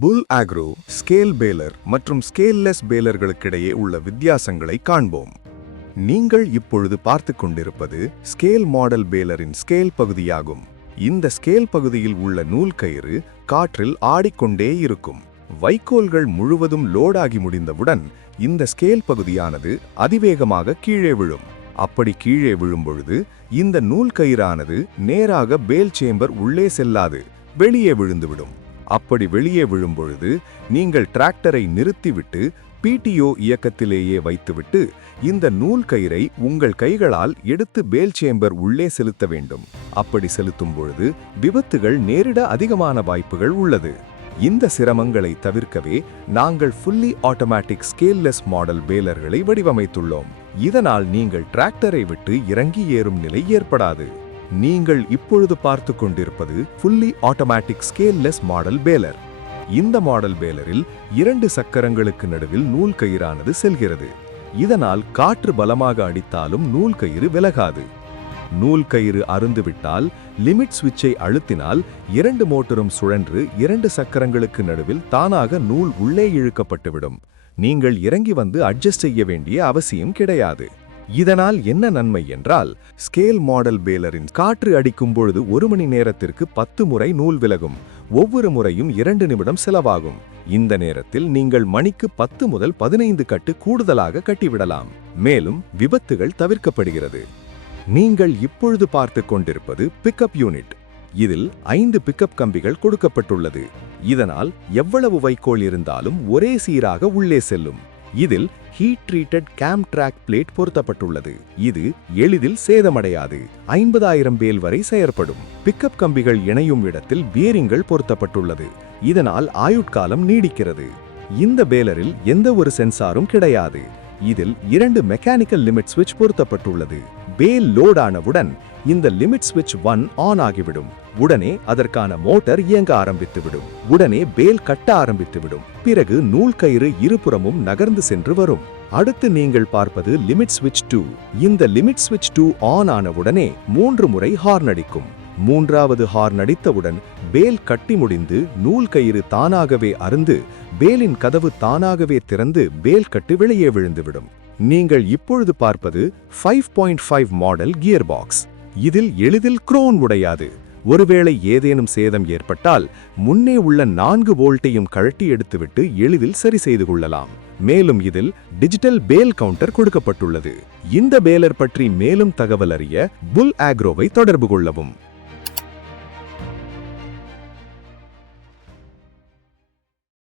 புல் agro scale baler மற்றும் scaleless பேலர்களுக்கிடையே உள்ள வித்தியாசங்களை காண்போம். நீங்கள் இப்பொழுது பார்த்து கொண்டிருப்பது ஸ்கேல் மாடல் பேலரின் ஸ்கேல் பகுதியாகும். இந்த ஸ்கேல் பகுதியில் உள்ள நூல் கயிறு காற்றில் ஆடிக்கொண்டே இருக்கும். வைக்கோல்கள் முழுவதும் லோடாகி முடிந்தவுடன் இந்த ஸ்கேல் பகுதியானது அதிவேகமாக கீழே விழும். அப்படி கீழே விழும்பொழுது இந்த நூல் கயிறானது நேராக பேல் சேம்பர் உள்ளே செல்லாது, வெளியே விழுந்துவிடும். அப்படி வெளியே விழும்பொழுது நீங்கள் டிராக்டரை நிறுத்திவிட்டு பிடிஓ இயக்கத்திலேயே வைத்துவிட்டு இந்த நூல் கயிறை உங்கள் கைகளால் எடுத்து பேல் சேம்பர் உள்ளே செலுத்த வேண்டும். அப்படி செலுத்தும் பொழுது விபத்துகள் நேரிட அதிகமான வாய்ப்புகள் உள்ளது. இந்த சிரமங்களை தவிர்க்கவே நாங்கள் ஃபுல்லி ஆட்டோமேட்டிக் ஸ்கேல்லெஸ் மாடல் பேலர்களை வடிவமைத்துள்ளோம். இதனால் நீங்கள் டிராக்டரை விட்டு இறங்கி ஏறும் நிலை ஏற்படாது. நீங்கள் இப்பொழுது பார்த்து கொண்டிருப்பது fully automatic scaleless model baler. இந்த மாடல் பேலரில் 2 சக்கரங்களுக்கு நடுவில் நூல் கயிறானது செல்கிறது. இதனால் காற்று பலமாக அடித்தாலும் நூல் கயிறு விலகாது. நூல் கயிறு அறுந்துவிட்டால் லிமிட் சுவிட்சை அழுத்தினால் 2 மோட்டரும் சுழன்று 2 சக்கரங்களுக்கு நடுவில் தானாக நூல் உள்ளே இழுக்கப்பட்டுவிடும். நீங்கள் இறங்கி வந்து அட்ஜஸ்ட் செய்ய வேண்டிய அவசியம் கிடையாது. இதனால் என்ன நன்மை என்றால், ஸ்கேல் மாடல் பேலரின் காற்று அடிக்கும் பொழுது 1 மணி நேரத்திற்கு 10 முறை நூல் விலகும். ஒவ்வொரு முறையும் 2 நிமிடம் செலவாகும். இந்த நேரத்தில் நீங்கள் மணிக்கு 10 முதல் 15 கட்டு கூடுதலாக கட்டிவிடலாம். மேலும் விபத்துகள் தவிர்க்கப்படுகிறது. நீங்கள் இப்பொழுது பார்த்து கொண்டிருப்பது பிக்கப் யூனிட். இதில் 5 பிக்கப் கம்பிகள் கொடுக்கப்பட்டுள்ளது. இதனால் எவ்வளவு வைக்கோல் இருந்தாலும் ஒரே சீராக உள்ளே செல்லும். இதில் heat treated cam track plate பொருத்தப்பட்டுள்ளது. இது எளிதில் சேதமடையாது. 50,000 பேல் வரை செயற்படும். பிக்கப் கம்பிகள் இணையும் இடத்தில் பியரிங்கள் பொருத்தப்பட்டுள்ளது. இதனால் ஆயுட்காலம் நீடிக்கிறது. இந்த பேலரில் எந்த ஒரு சென்சாரும் கிடையாது. இதில் 2 மெக்கானிக்கல் லிமிட் சுவிட்ச் பொருத்தப்பட்டுள்ளது. பேல் லோட் ஆனவுடன் இந்த லிமிட் சுவிட்ச் 1 ஆன் ஆகிவிடும். உடனே அதற்கான மோட்டார் இயங்க ஆரம்பித்துவிடும். உடனே பேல் கட்ட ஆரம்பித்துவிடும். பிறகு நூல் கயிறு இருபுறமும் நகர்ந்து சென்று வரும். அடுத்து நீங்கள் பார்ப்பது லிமிட் சுவிட்ச் 2. இந்த லிமிட் சுவிட்ச் 2 ஆன் ஆனவுடனே 3 முறை ஹார்ன் அடிக்கும். 3வது ஹார்ன் அடித்தவுடன் பேல் கட்டி முடிந்து நூல் கயிறு தானாகவே அறுந்து பேலின் கதவு தானாகவே திறந்து பேல் கட்டு வெளியே விழுந்துவிடும். நீங்கள் இப்பொழுது பார்ப்பது 5.5 மாடல் கியர் பாக்ஸ். இதில் எளிதில் குரோன் உடையாது. ஒருவேளை ஏதேனும் சேதம் ஏற்பட்டால் முன்னே உள்ள 4 வோல்ட்டையும் கழட்டி எடுத்துவிட்டு எளிதில் சரி செய்து கொள்ளலாம். மேலும் இதில் டிஜிட்டல் பேல் கவுண்டர் கொடுக்கப்பட்டுள்ளது. இந்த பேலர் பற்றி மேலும் தகவல் அறிய புல் ஆக்ரோவை தொடர்பு கொள்ளவும்.